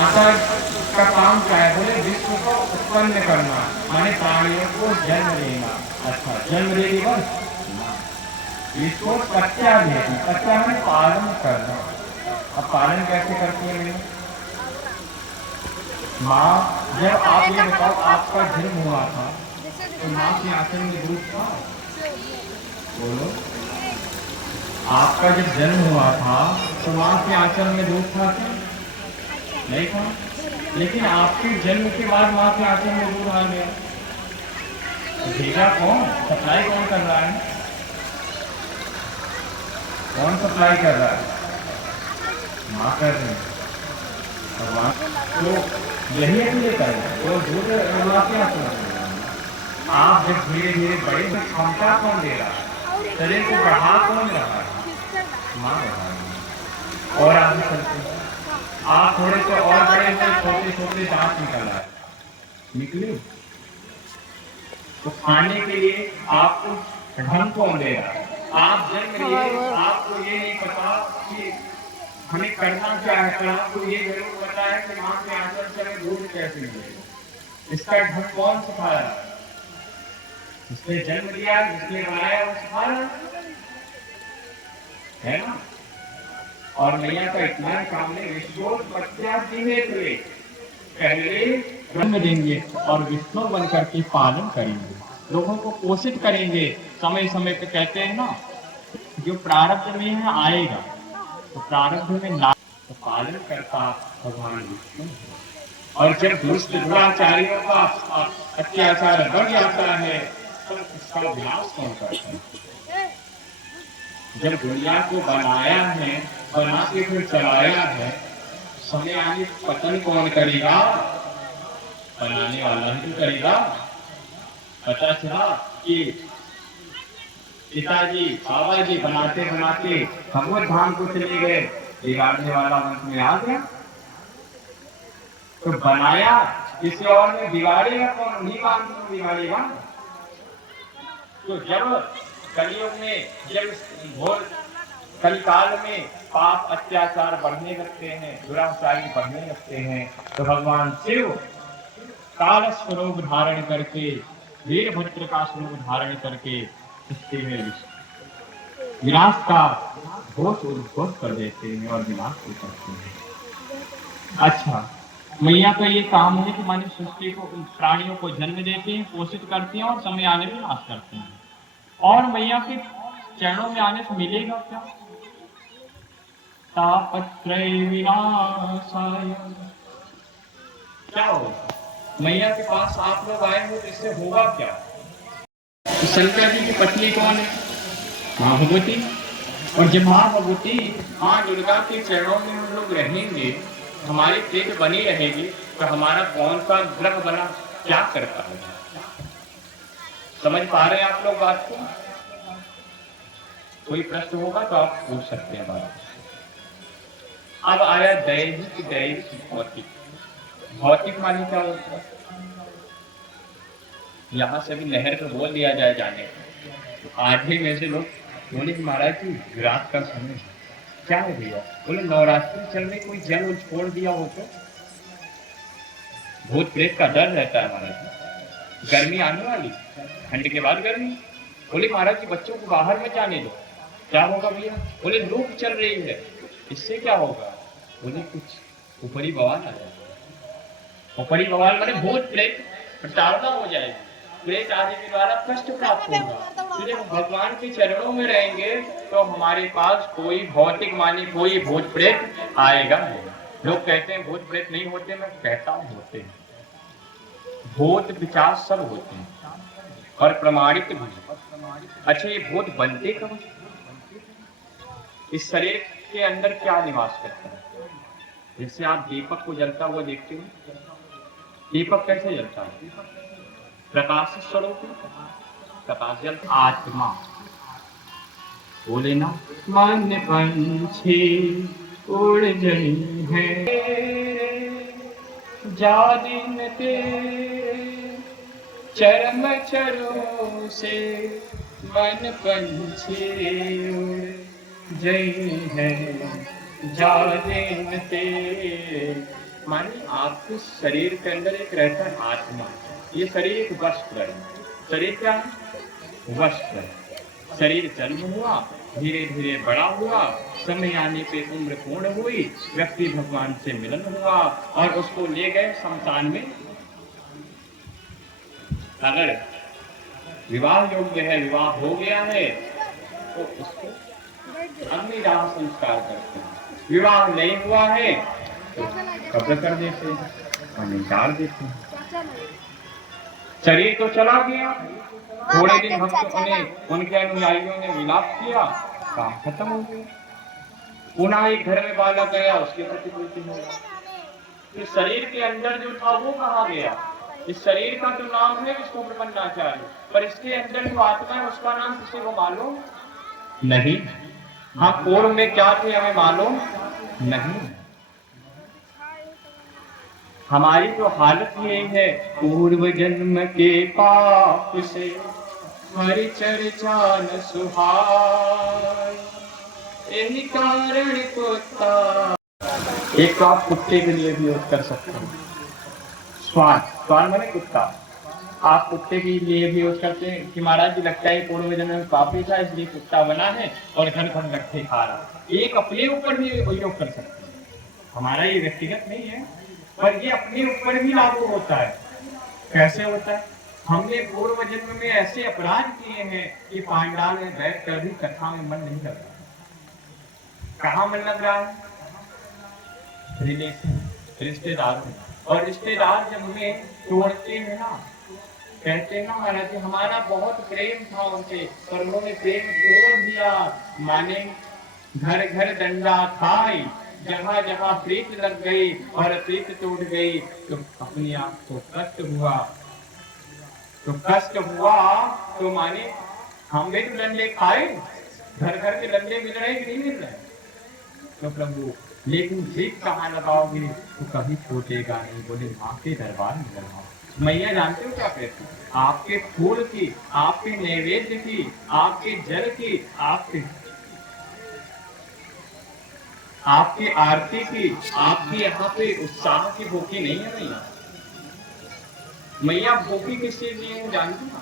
माता का काम क्या है? बोले विश्व को उत्पन्न करना, माने प्राणियों को जन्म देना। अच्छा, जन्म देगी बस? इसको कच्चा देगी। कच्चा में पालन करना। अब पालन कैसे करती है मेरी माँ? जब आप ये बताओ, आपका जन्म हुआ था तो माँ के आंचल में दूध था? बोलो, आपका जब जन्म हुआ था तो माँ के आंचल में दूध था क्या? नहीं था। लेकिन आपके जन्म के बाद माँ के आंचल में दूध आ गया। भेजा कौन? सप्लाई कौन कर रहा है? कौन सप्लाई कर रहा है? माँ कर रही है। भगवान तो यही इसलिए कर रहे हैं। तो दूध माँ के आंचल में। आप जब धीरे धीरे बड़े तो क्षमता कौन दे रहा है? शरीर को बढ़ा कौन रहा है? माँ बढ़ा रही है। और आगे चलते हैं, आप थोड़े से और बड़े हुए, छोटे छोटे दांत निकल आए, निकले तो खाने के लिए आपको ढंग कौन दे रहा है? आप जन्म लिए, आपको ये नहीं पता कि हमें करना क्या है, पर आपको ये जरूर पता है कि माँ के आंचल से हमें दूध कैसे मिलेगा। इसका ढंग कौन सिखाया? जिसने जन्म लिया, जिसने बनाया, वो सिखाया है ना। और मैया का इतना काम है, विश्वोत्पत्त्यादि हेतु पहले जन्म देंगे और विष्णु बन करके पालन करेंगे, लोगों को पोषित करेंगे। समय समय पे कहते हैं ना, जो प्रारब्ध में है आएगा, तो प्रारब्ध में ला तो पालन करता भगवान विष्णु। और जब दुष्ट दुराचारियों का अत्याचार बढ़ जाता है तो इसका विनाश कौन करता है? जब दुनिया को बनाया है, बना के फिर चलाया है, समय आगे पतन कौन करेगा? बनाने वाला ही करेगा। पता चला कि पिताजी बाबा जी बनाते बनाते भगवत धाम को चले गए, बिगाड़ने वाला अंत में आ गया। तो बनाया किसी और ने, बिगाड़ेगा कौन? उन्हीं का अंत में बिगाड़ेगा। तो जब कलयुग में, जब घोर कलिकाल में पाप अत्याचार बढ़ने लगते हैं, दुराचारी बढ़ने लगते हैं, तो भगवान शिव काल स्वरूप धारण करके, वीरभद्र का स्वरूप धारण करके सृष्टि में विनाश का घोष उद्घोष कर देते हैं और विनाश को करते हैं। अच्छा, मैया का ये काम है कि माने सृष्टि को, प्राणियों को जन्म देती हैं, पोषित करती हैं और समय आने में नाश करती हैं। और मैया के चरणों में आने से मिलेगा क्या? तापत्रय विनाशाय। क्या होगा? मैया के पास आप लोग आए हो तो इससे होगा क्या? तो शंकर जी की पत्नी कौन है? माँ भगवती। और जब माँ भगवती, माँ दुर्गा के चरणों में हम लोग रहेंगे, हमारी पेट बनी रहेगी, तो हमारा कौन सा ग्रह बना क्या करता है? समझ पा रहे हैं आप लोग बात को? कोई प्रश्न होगा तो आप पूछ सकते हैं बात। अब आया दैहिक, दैहिक, भौतिक। भौतिक माने क्या होता है? यहाँ से भी नहर को बोल दिया जाए जाने, तो आधे में से लोग बोले कि महाराज जी रात का समय है, क्या है भैया? बोले नवरात्रि चल रही, कोई जल छोड़ दिया हो तो? भूत प्रेत का डर रहता है महाराज। गर्मी आने वाली, ठंड के बाद गर्मी। बोले महाराज जी बच्चों को बाहर मत जाने दो। क्या होगा भैया? बोले लूट चल रही है, इससे क्या होगा? बोले कुछ ऊपरी बवाल आ जाएगा। ऊपरी बवाल माने भूत प्रेत प्रताड़ना हो जाएगी, प्रेत आदि के द्वारा कष्ट प्राप्त होगा। तो जब भगवान के चरणों में रहेंगे तो हमारे पास कोई भौतिक मानी कोई भूत प्रेत आएगा नहीं। लोग कहते हैं भूत प्रेत नहीं होते, मैं कहता हूँ होते हैं। भूत विचार सब होते हैं और प्रमाणित भी। अच्छा, ये भूत बनते कब? इस शरीर के अंदर क्या निवास करता है? जैसे आप दीपक को जलता हुआ देखते हो, दीपक कैसे जलता है? प्रकाश स्वरूप प्रकाश जल। आत्मा बोले ना, मन पंछी उड़ गई है, जा दिन तेरे चरम चरों से मन पंछी उड़ गई है, जा दिन तेरे मानिए आपके शरीर के अंदर एक रहता है आत्मा, ये शरीर एक वस्त्र है। शरीर क्या है? वस्त्र है। शरीर जन्म हुआ, धीरे धीरे बड़ा हुआ, समय आने पे उम्र पूर्ण हुई, व्यक्ति भगवान से मिलन हुआ और उसको ले गए शमशान में। अगर विवाह योग्य है, विवाह हो गया है, तो उसको अग्निदाह संस्कार करते हैं। विवाह नहीं हुआ है तो कब्र कर देते हैं और निकाल देते हैं। शरीर तो चला गया, थोड़े दिन भक्तों ने, उनके अनुयायियों ने विलाप किया, काम खत्म हो गया। पुनः एक घर में बालक गया, उसके प्रति प्रीति हो गया। तो शरीर के अंदर जो था वो कहाँ गया? इस शरीर का तो नाम है इसको बनना चाहिए, पर इसके अंदर जो आत्मा है उसका नाम किसी को मालूम नहीं। हाँ, पूर्व में क्या थे हमें मालूम नहीं। हमारी तो हालत यही है, पूर्व जन्म के पाप से हरि चर्चा न सुहाय, यही कारण कुत्ता। एक तो आप कुत्ते के लिए भी यूज कर सकते हैं, स्वान, स्वान माने कुत्ता। आप कुत्ते के लिए भी यूज करते हैं कि महाराज जी लगता है पूर्व जन्म में पापी था इसलिए कुत्ता बना है और घर घर लट्ठे खा रहा। एक अपने ऊपर भी उपयोग कर सकते हैं, हमारा ये व्यक्तिगत नहीं है, पर ये अपने ऊपर भी लागू होता है। कैसे होता है? हमने पूर्व जन्म में ऐसे अपराध किए हैं कि पांडाल में बैठ कर भी कथा में मन नहीं लग रहा। कहाँ मन लग रहा है? रिलेशन, रिश्तेदार। और रिश्तेदार जब हमें तोड़ते हैं ना, कहते हैं ना महाराज जी हमारा बहुत प्रेम था उनसे, पर उन्होंने प्रेम तोड़ दिया। माने घर घर डंडा खाई, जहाँ जहाँ प्रीत लग गई और प्रीत टूट गई तो अपने आप को कष्ट हुआ। तो कष्ट हुआ तो माने हम भी तो डंडे खाए, घर घर के डंडे मिल रहे कि नहीं मिल रहे? तो प्रभु लेकिन ठीक कहाँ लगाओगे तो कभी छूटेगा नहीं। बोले माँ के दरबार में लगाओ। मैया जानते हो क्या कहती? आपके फूल की, आपके नैवेद्य की, आपके जल की, आपकी आरती की, आपकी यहाँ पे उत्साह की भूखी नहीं है मैया। मैया भूखी किस चीज लिए जानती ना?